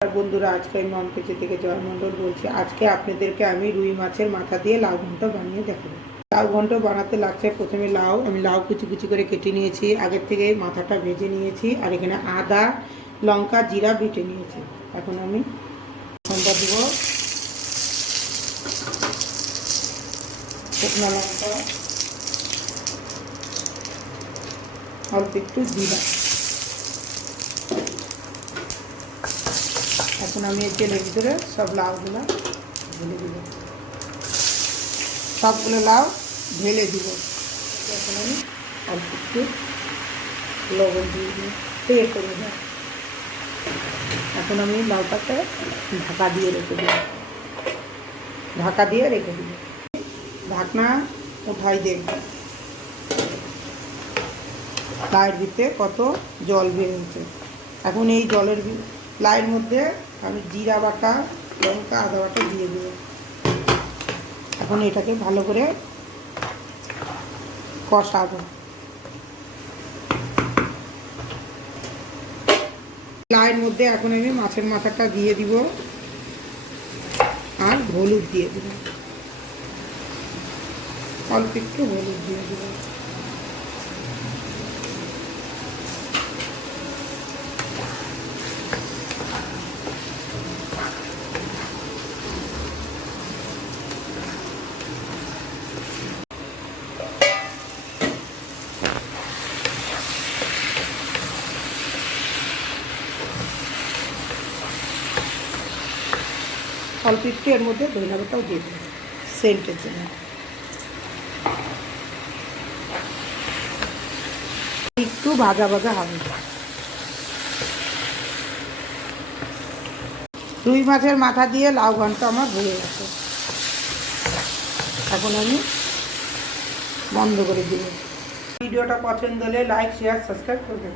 আর বন্ধুরা, আজকে আমি মনকেচি থেকে জয়মণ্ডল বলছি। আজকে আপনাদেরকে আমি রুই মাছের মাথা দিয়ে লাউ ঘন্ট বানিয়ে দেখাবো। লাউ ঘন্ট বানাতে লাগছে প্রথমে আমি লাউ কুচি কুচি করে কেটে নিয়েছি, আগের থেকে মাথাটা ভেজে নিয়েছি, আর এখানে আদা লঙ্কা জিরা বেটে নিয়েছি। এখন আমি ঘন্টা দিব, শুকনো লঙ্কা, অল্প একটু জিরা। এখন আমি এই তেলের ভিতরে সব লাউগুলো ঢেলে দিব, সবগুলো লাউ ঢেলে দিব। এখন আমি অল্প একটু লবণ দিয়ে দিই, তেল করে দেব। এখন আমি লাউটাকে ঢাকা দিয়ে রেখে দেব, ঢাকনা উঠাই দেখব লাউয়ের ভিতরে কত জল বেরিয়েছে। এখন এই লাউয়ের মধ্যে আমি জিরা বাটা লঙ্কা আদা বাটা দিয়ে দেব। এখন এটাকে ভালো করে কষাবো। লাউয়ের মধ্যে এখন আমি মাছের মাথাটা দিয়ে দিব আর হলুদ দিয়ে দেব, অল্প একটু হলুদ দিয়ে দেব। অল্প একটু এর মধ্যে ধনিয়া পাতাও দিয়ে দেবো সেন্টের জন্য। একটু ভাজা ভাজা হবে। রুই মাছের মাথা দিয়ে লাউ ঘন্ট আমার হয়ে গেছে। এখন আমি বন্ধ করে দিব। ভিডিওটা পছন্দ হলে লাইক শেয়ার সাবস্ক্রাইব করবেন।